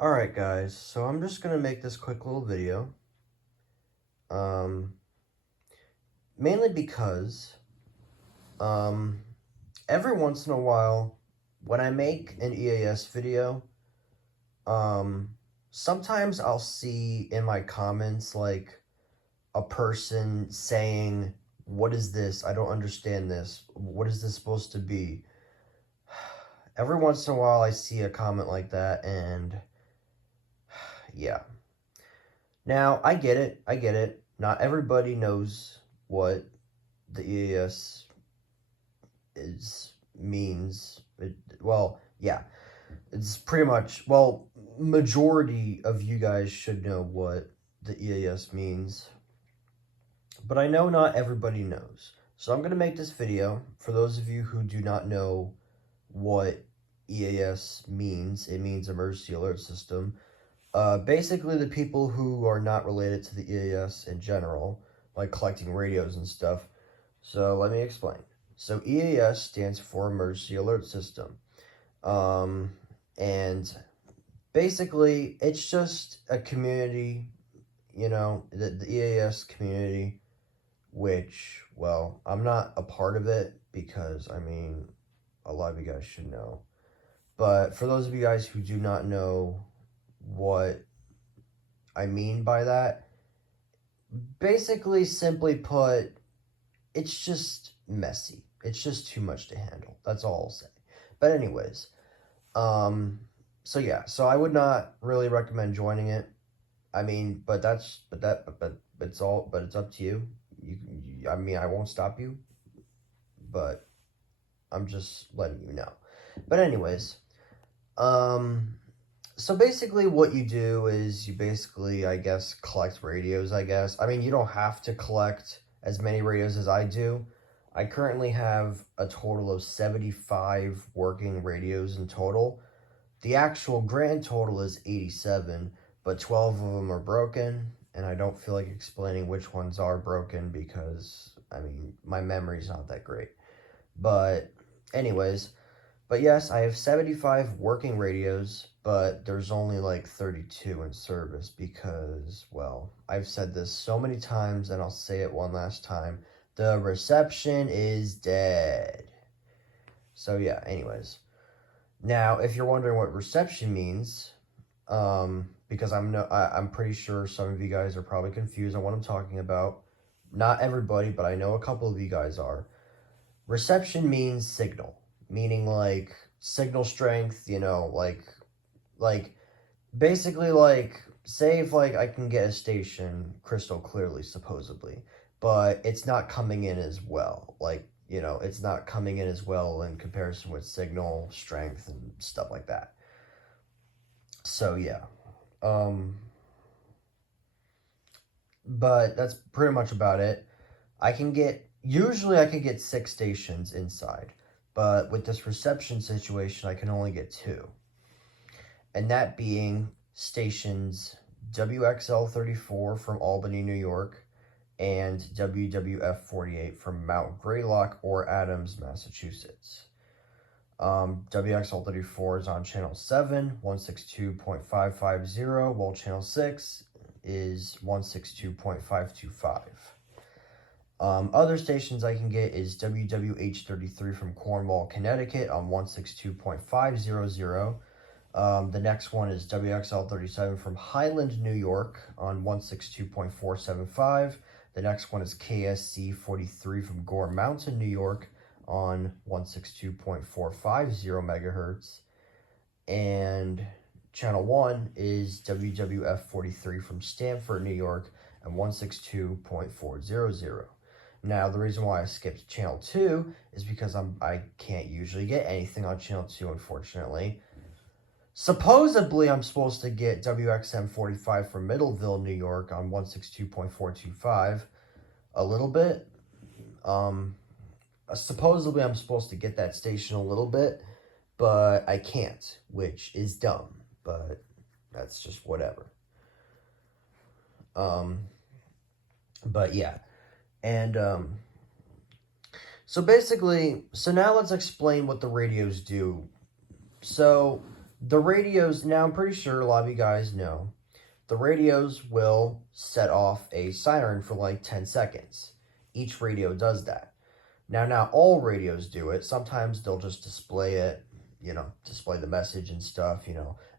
Alright guys, so I'm just gonna make this quick little video. Um, Mainly because, um, every once in a while, when I make an EAS video, um, sometimes I'll see in my comments, like, a person saying, "What is this? I don't understand this. What is this supposed to be?" Every once in a while I see a comment like that, and yeah. Now, I get it. Not everybody knows what the EAS means. Yeah, it's pretty much, majority of you guys should know what the EAS means, but I know not everybody knows. So I'm going to make this video for those of you who do not know what EAS means. It means Emergency Alert System. Basically, the people who are not related to the EAS in general, like collecting radios and stuff. So let me explain. So EAS stands for Emergency Alert System. And basically, it's just a community, the EAS community, which, well, I'm not a part of it because, a lot of you guys should know. But for those of you guys who do not know what I mean by that, basically, simply put, it's just messy. It's just too much to handle. That's all I'll say. But anyways, so yeah, so I would not really recommend joining it. But it's up to you. I won't stop you, but I'm just letting you know. But anyways, so basically what you do is you basically, I guess, collect radios, I guess. You don't have to collect as many radios as I do. I currently have a total of 75 working radios in total. The actual grand total is 87, but 12 of them are broken, and I don't feel like explaining which ones are broken because, my memory's not that great. But anyways, but yes, I have 75 working radios, but there's only like 32 in service because, well, I've said this so many times and I'll say it one last time. The reception is dead. So yeah, anyways. Now, if you're wondering what reception means, because I'm pretty sure some of you guys are probably confused on what I'm talking about. Not everybody, but I know a couple of you guys are. Reception means signal, meaning like signal strength, like basically, like, say if like I can get a station crystal clearly, supposedly, but it's not coming in as well. It's not coming in as well in comparison with signal strength and stuff like that. So yeah. But that's pretty much about it. Usually I can get 6 stations inside, but with this reception situation, I can only get 2. And that being stations WXL34 from Albany, New York, and WWF48 from Mount Greylock or Adams, Massachusetts. WXL34 is on channel 7, 162.550, while channel 6 is 162.525. Other stations I can get is WWH33 from Cornwall, Connecticut on 162.500. The next one is WXL37 from Highland, New York on 162.475. The next one is KSC43 from Gore Mountain, New York on 162.450 megahertz. And channel 1 is WWF43 from Stamford, New York and 162.400. Now, the reason why I skipped channel 2 is because I can't usually get anything on channel 2, unfortunately. Supposedly, I'm supposed to get WXM45 from Middleville, New York on 162.425 a little bit. Supposedly, I'm supposed to get that station a little bit, but I can't, which is dumb, but that's just whatever. But yeah. And, so basically, so now let's explain what the radios do. So, The radios, now I'm pretty sure a lot of you guys know, the radios will set off a siren for like 10 seconds. Each radio does that. Now, not all radios do it. Sometimes they'll just display it, display the message and stuff,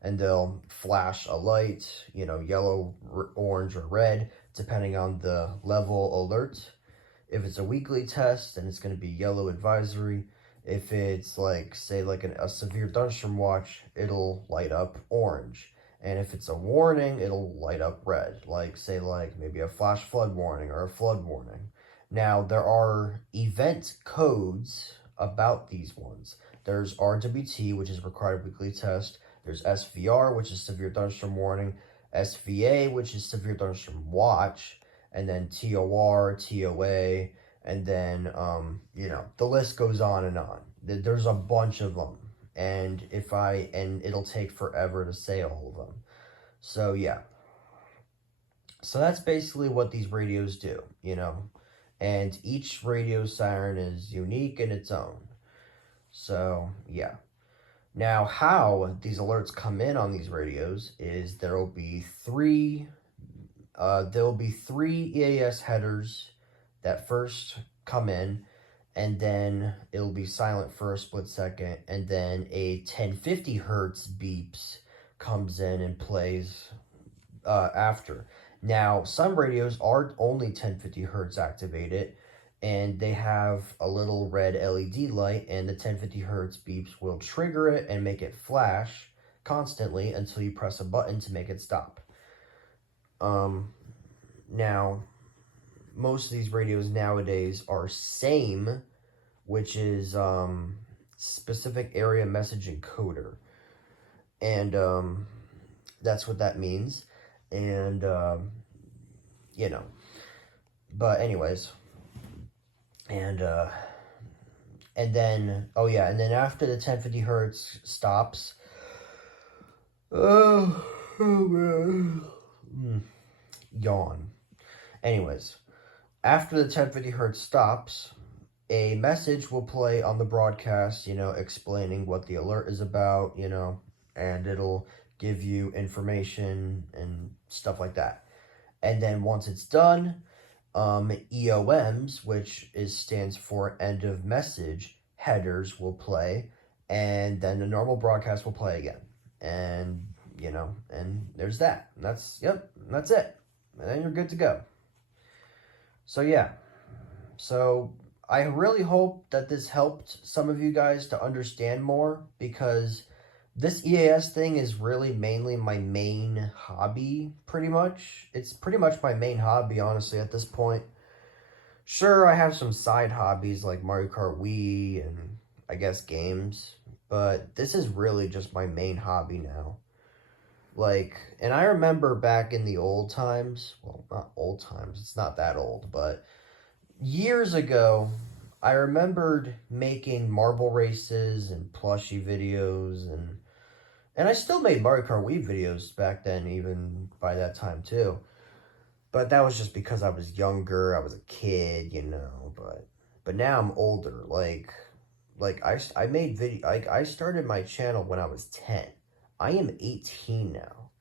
and they'll flash a light, yellow, orange, or red, depending on the level alert. If it's a weekly test, then it's going to be yellow advisory. If it's like, say, like a severe thunderstorm watch, it'll light up orange. And if it's a warning, it'll light up red. Like, say, like maybe a flash flood warning or a flood warning. Now, there are event codes about these ones. There's RWT, which is required weekly test. There's SVR, which is severe thunderstorm warning. SVA, which is severe thunderstorm watch. And then TOR, TOA, and then, the list goes on and on. There's a bunch of them. And it'll take forever to say all of them. So, yeah. So that's basically what these radios do, and each radio siren is unique in its own. So, yeah. Now, how these alerts come in on these radios is there'll be three EAS headers that first come in, and then it'll be silent for a split second, and then a 1050 hertz beeps comes in and plays after. Now, some radios are only 1050 hertz activated, and they have a little red LED light, and the 1050 hertz beeps will trigger it and make it flash constantly until you press a button to make it stop. Now, most of these radios nowadays are SAME, which is specific area message encoder, and that's what that means. And, but anyways, and then after the 1050 hertz stops, oh man, yawn. Anyways, after the 1050 hertz stops, a message will play on the broadcast, explaining what the alert is about, and it'll give you information and stuff like that. And then once it's done, EOMs, which stands for end of message, headers will play, and then the normal broadcast will play again. And, and there's that. That's it. And then you're good to go. So, yeah. So, I really hope that this helped some of you guys to understand more, because this EAS thing is really mainly my main hobby, pretty much. It's pretty much my main hobby, honestly, at this point. Sure, I have some side hobbies like Mario Kart Wii and, I guess, games. But this is really just my main hobby now. And I remember back in the old times, well, not old times, it's not that old, but years ago, I remembered making marble races and plushie videos, and I still made Mario Kart Wii videos back then, even by that time too. But that was just because I was younger, I was a kid, but now I'm older. I made video. I started my channel when I was 10. I am 18 now.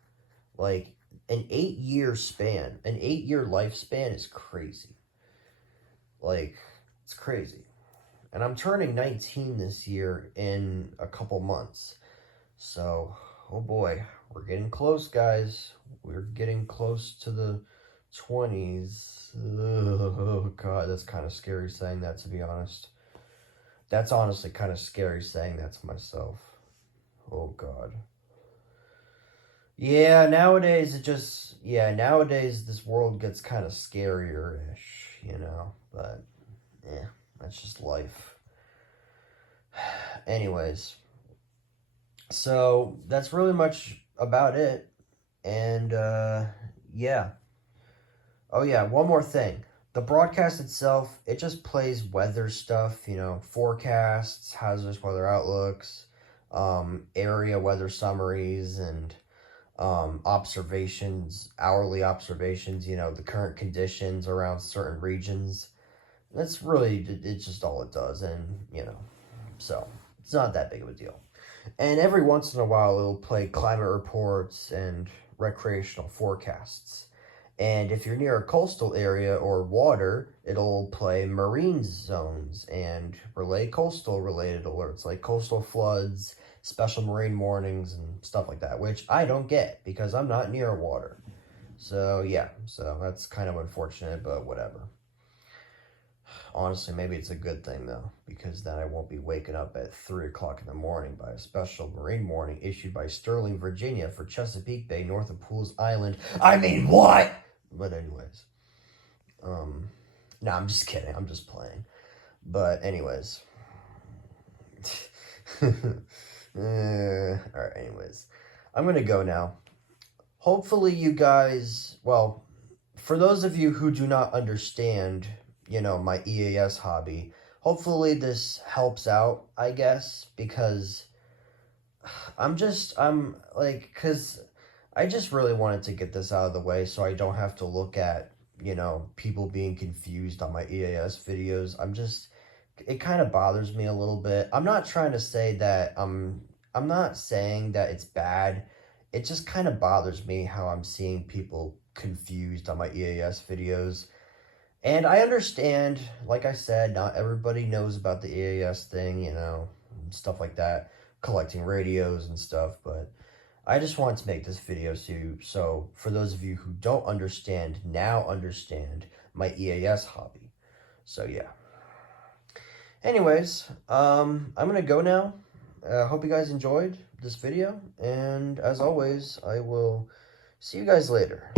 An 8-year span, an 8-year lifespan is crazy. It's crazy. And I'm turning 19 this year in a couple months. So, oh boy, we're getting close, guys. We're getting close to the 20s. Oh, God, that's kind of scary saying that, to be honest. That's honestly kind of scary saying that to myself. Oh, God. Yeah, nowadays this world gets kind of scarier-ish, but, that's just life. Anyways, so that's really much about it, and, yeah. Oh, yeah, one more thing. The broadcast itself, it just plays weather stuff, forecasts, hazardous weather outlooks, area weather summaries, and observations, hourly observations, the current conditions around certain regions. It's just all it does, and, so it's not that big of a deal. And every once in a while, it'll play climate reports and recreational forecasts. And if you're near a coastal area or water, it'll play marine zones and relay coastal related alerts like coastal floods, special marine warnings, and stuff like that, which I don't get because I'm not near water. So, yeah, so that's kind of unfortunate, but whatever. Honestly, maybe it's a good thing though, because then I won't be waking up at 3 o'clock in the morning by a special marine warning issued by Sterling, Virginia for Chesapeake Bay north of Pools Island. I mean, what? But anyways, no, I'm just kidding. I'm just playing. But anyways, alright, anyways, I'm gonna go now. Hopefully you guys, well, for those of you who do not understand, my EAS hobby, hopefully this helps out, I guess, because because I just really wanted to get this out of the way so I don't have to look at, people being confused on my EAS videos. It kind of bothers me a little bit. I'm not trying to say that, I'm not saying that it's bad. It just kind of bothers me how I'm seeing people confused on my EAS videos. And I understand, like I said, not everybody knows about the EAS thing, stuff like that, collecting radios and stuff, but I just wanted to make this video so for those of you who don't understand, now understand my EAS hobby. So yeah. Anyways, I'm gonna go now. Hope you guys enjoyed this video, and as always, I will see you guys later.